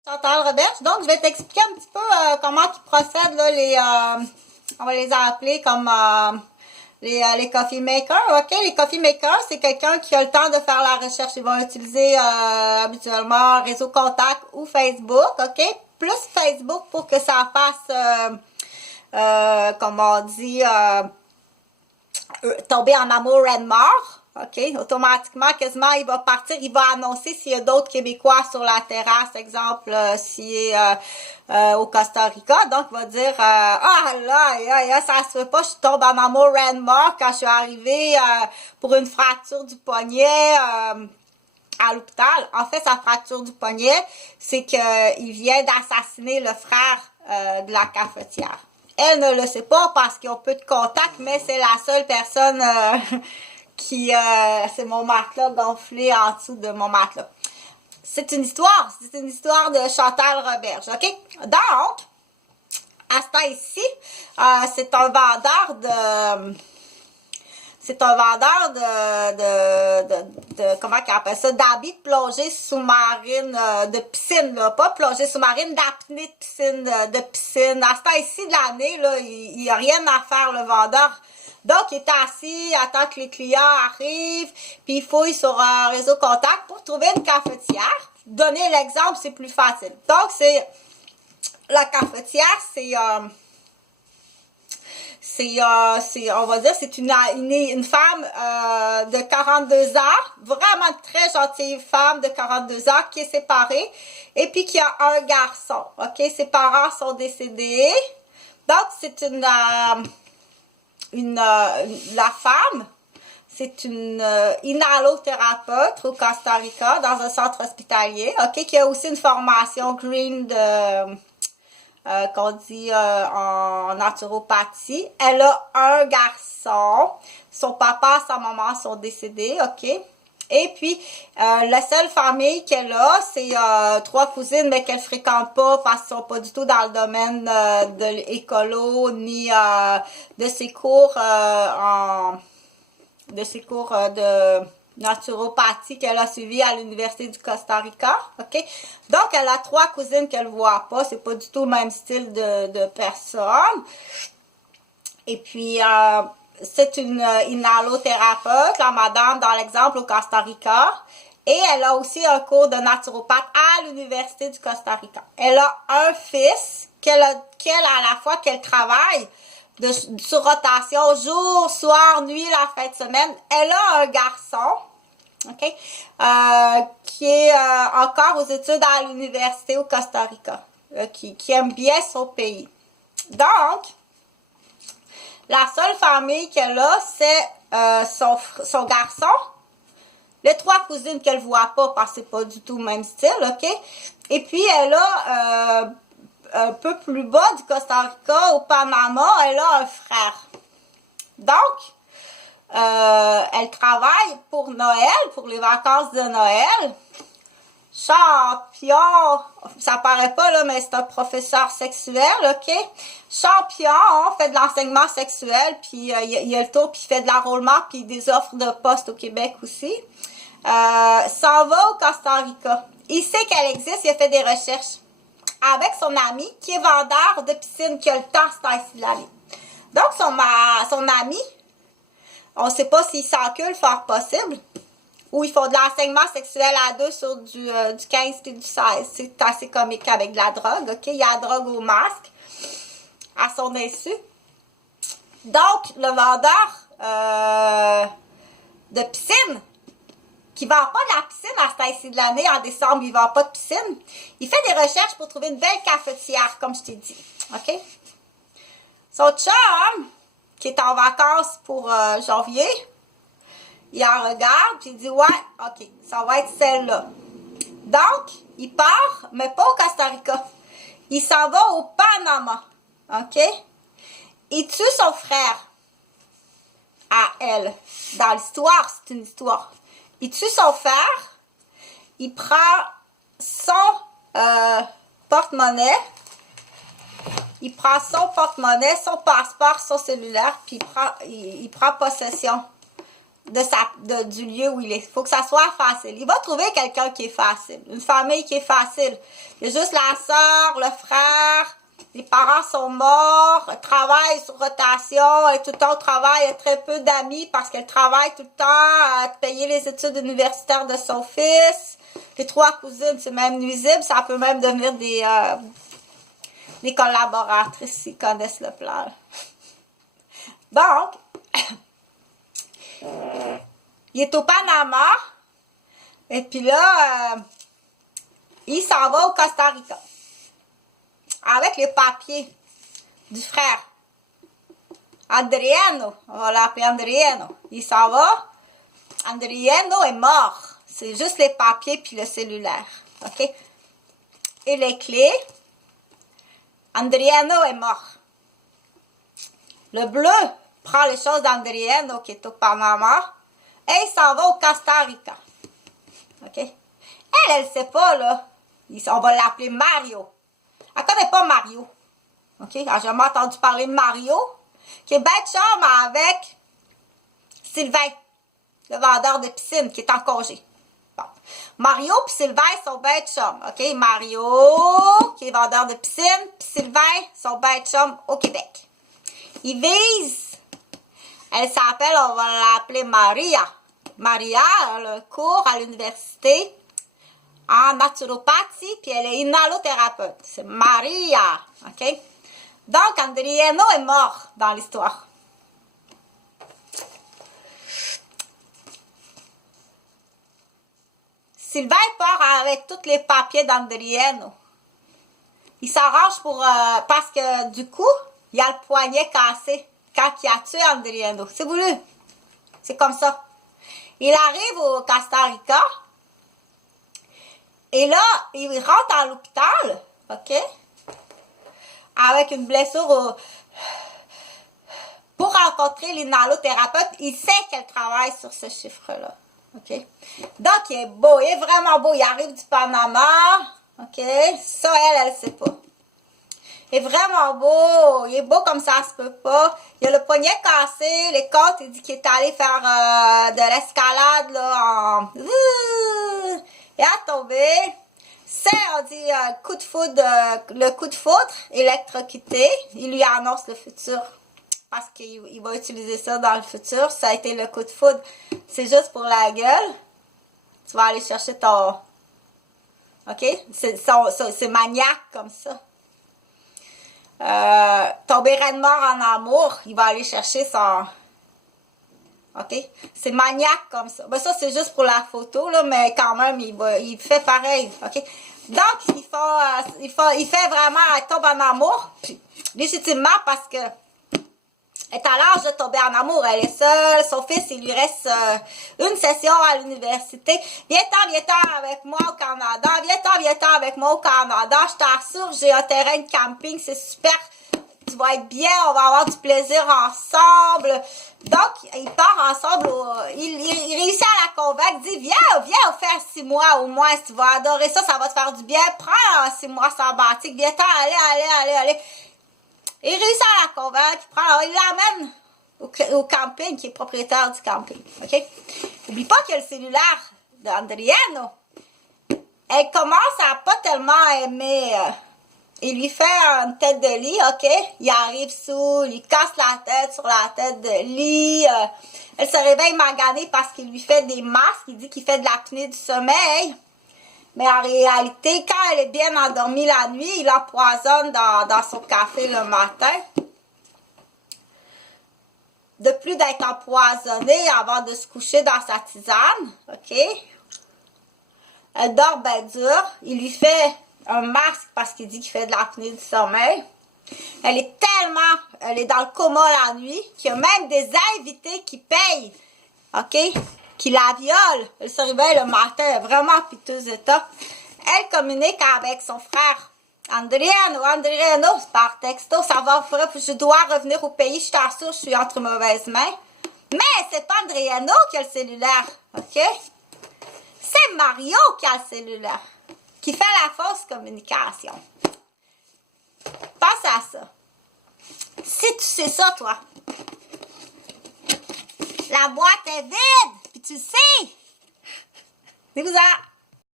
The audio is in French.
Chantal Roberge. Donc, je vais t'expliquer un petit peu comment ils procèdent, là, on va les appeler comme les coffee makers. OK? Les coffee makers, c'est quelqu'un qui a le temps de faire la recherche. Ils vont utiliser habituellement Réseau Contact ou Facebook. OK? Plus Facebook pour que ça fasse, comme on dit, tomber en amour and mort. OK? Automatiquement, quasiment, il va partir, il va annoncer s'il y a d'autres Québécois sur la terrasse, exemple, s'il est au Costa Rica. Donc, il va dire, ah là, ça se fait pas, je tombe en amour and mort quand je suis arrivée pour une fracture du poignet à l'hôpital. En fait, sa fracture du poignet, c'est qu'il vient d'assassiner le frère de la cafetière. Elle ne le sait pas parce qu'ils ont peu de contact, mais c'est la seule personne qui... c'est mon matelas gonflé en dessous de mon matelas. C'est une histoire de Chantal Roberge, OK? Donc, à ce temps-ci, c'est un vendeur de... comment qu'on appelle ça, d'habits de plongée sous-marine, de piscine, là, pas plongée sous-marine, d'apnée de piscine, de piscine. À ce temps-ci de l'année, là, il n'y a rien à faire, le vendeur. Donc, il est assis, attend que les clients arrivent, puis il fouille sur un réseau contact pour trouver une cafetière. Donner l'exemple, c'est plus facile. Donc, c'est la cafetière, on va dire, c'est une femme de 42 ans, vraiment très gentille femme de 42 ans qui est séparée et puis qui a un garçon. OK? Ses parents sont décédés. Donc, c'est la femme, c'est une inhalothérapeute au Costa Rica dans un centre hospitalier. OK? Qui a aussi une formation green qu'on dit en naturopathie. Elle a un garçon. Son papa, sa maman sont décédés, OK? Et puis, la seule famille qu'elle a, c'est 3 cousines, mais qu'elle fréquente pas parce qu'ils sont pas du tout dans le domaine de l'écolo, ni de ses cours de naturopathie qu'elle a suivi à l'Université du Costa Rica, OK? Donc, elle a 3 cousines qu'elle voit pas, c'est pas du tout le même style de personne. Et puis, c'est une inhalothérapeute, la madame, dans l'exemple, au Costa Rica. Et elle a aussi un cours de naturopathe à l'Université du Costa Rica. Elle a un fils qu'elle à la fois qu'elle travaille sur rotation, jour, soir, nuit, la fin de semaine. Elle a un garçon, OK, qui est encore aux études à l'université au Costa Rica, qui aime bien son pays. Donc, la seule famille qu'elle a, c'est son garçon, les 3 cousines qu'elle voit pas parce que c'est pas du tout le même style, OK? Et puis, elle a un peu plus bas du Costa Rica, au Panama, elle a un frère. Donc, elle travaille pour Noël, pour les vacances de Noël. Champion, ça paraît pas là, mais c'est un professeur sexuel, OK? Champion, fait de l'enseignement sexuel, puis il a le tour, puis il fait de l'enrôlement, puis des offres de poste au Québec aussi. S'en va au Costa Rica. Il sait qu'elle existe, il a fait des recherches avec son ami qui est vendeur de piscine, qui a le temps c'est de l'année. Donc, son ami, on ne sait pas s'il s'encule fort possible, ou ils font de l'enseignement sexuel à deux sur du 15 et du 16. C'est assez comique avec de la drogue, OK? Il y a la drogue au masque, à son insu. Donc, le vendeur de piscine, qui vend pas de la piscine à ce temps-ci de l'année, en décembre, il vend pas de piscine. Il fait des recherches pour trouver une belle cafetière, comme je t'ai dit. OK? Son chum, qui est en vacances pour janvier, il en regarde, puis il dit, ouais, OK, ça va être celle-là. Donc, il part, mais pas au Costa Rica. Il s'en va au Panama. OK? Il tue son frère à elle. Dans l'histoire, c'est une histoire. Il tue son frère, il prend son porte-monnaie, son passeport, son cellulaire, puis il prend possession du lieu où il est. Il faut que ça soit facile. Il va trouver quelqu'un qui est facile. Une famille qui est facile. Il y a juste la soeur, le frère, les parents sont morts, elle travaille sur rotation, elle est tout le temps au travail, elle a très peu d'amis parce qu'elle travaille tout le temps à payer les études universitaires de son fils. Les 3 cousines, c'est même nuisible, ça peut même devenir des collaboratrices s'ils connaissent le plan. Donc, il est au Panama, et puis là, il s'en va au Costa Rica. Avec les papiers du frère. Adriano, on va l'appeler Adriano. Il s'en va. Adriano est mort. C'est juste les papiers puis le cellulaire. OK? Et les clés. Adriano est mort. Le bleu prend les choses d'Adriano qui est au Panama et il s'en va au Costa Rica. OK? Elle sait pas, là. On va l'appeler Mario. Elle connaît pas Mario. OK? Elle n'a jamais entendu parler de Mario, qui est bête chum avec Sylvain, le vendeur de piscine, qui est en congé. Bon. Mario et Sylvain sont bêtes chum. OK? Mario, qui est vendeur de piscine, puis Sylvain sont bêtes chum au Québec. Ils visent. Elle s'appelle, on va l'appeler Maria. Maria a le cours à l'université en naturopathie, puis elle est inhalothérapeute. C'est Maria, OK? Donc, Adriano est mort dans l'histoire. Sylvain part avec tous les papiers d'Adriano. Il s'arrange pour... parce que, du coup, il a le poignet cassé quand il a tué Adriano. C'est voulu. C'est comme ça. Il arrive au Costa Rica. Et là, il rentre à l'hôpital, OK? Avec une blessure pour rencontrer l'inhalothérapeute. Il sait qu'elle travaille sur ce chiffre-là, OK? Donc, il est beau, il est vraiment beau. Il arrive du Panama, OK? Ça, elle sait pas. Il est vraiment beau. Il est beau comme ça se peut pas. Il a le poignet cassé. Les côtes, il dit qu'il est allé faire de l'escalade, là, il a tombé. C'est, on dit, le coup de foudre électrocuté. Il lui annonce le futur. Parce qu'il va utiliser ça dans le futur. Ça a été le coup de foudre. C'est juste pour la gueule. Tu vas aller chercher ton... OK? C'est maniaque comme ça. Tomber de mort en amour. Il va aller chercher son... OK? C'est maniaque comme ça. Ben ça, c'est juste pour la photo, là, mais quand même, il fait pareil. OK? Donc, il fait vraiment, il tombe en amour, puis, légitimement, parce que elle est à l'âge de tomber en amour. Elle est seule. Son fils, il lui reste une session à l'université. Viens-t'en avec moi au Canada. Viens-t'en avec moi au Canada. Je t'assure, j'ai un terrain de camping. C'est super. Tu vas être bien. On va avoir du plaisir ensemble. Donc, ils partent ensemble. Il réussit à la convaincre. Il dit, viens faire 6 mois au moins. Tu vas adorer ça. Ça va te faire du bien. Prends 6 mois sabbatique. Viens-t'en, allez. Il réussit à la convaincre, il l'amène au camping, qui est propriétaire du camping, OK? N'oublie pas qu'il y a le cellulaire d'Adriano. Elle commence à pas tellement aimer. Il lui fait une tête de lit, OK? Il arrive sous, il casse la tête sur la tête de lit. Elle se réveille maganée parce qu'il lui fait des masques. Il dit qu'il fait de l'apnée du sommeil. Mais en réalité, quand elle est bien endormie la nuit, il l'empoisonne dans son café le matin. De plus d'être empoisonnée avant de se coucher dans sa tisane, OK? Elle dort bien dur. Il lui fait un masque parce qu'il dit qu'il fait de l'apnée du sommeil. Elle est dans le coma la nuit, qu'il y a même des invités qui payent, OK? Qui la viole. Elle se réveille le matin, vraiment piteux état. Elle communique avec son frère Adriano, par texto. Ça va, je dois revenir au pays, je t'assure, je suis entre mauvaises mains. Mais c'est pas Adriano qui a le cellulaire, OK? C'est Mario qui a le cellulaire, qui fait la fausse communication. Pense à ça. Si tu sais ça, toi, La boîte est vide, puis tu le sais. C'est ça.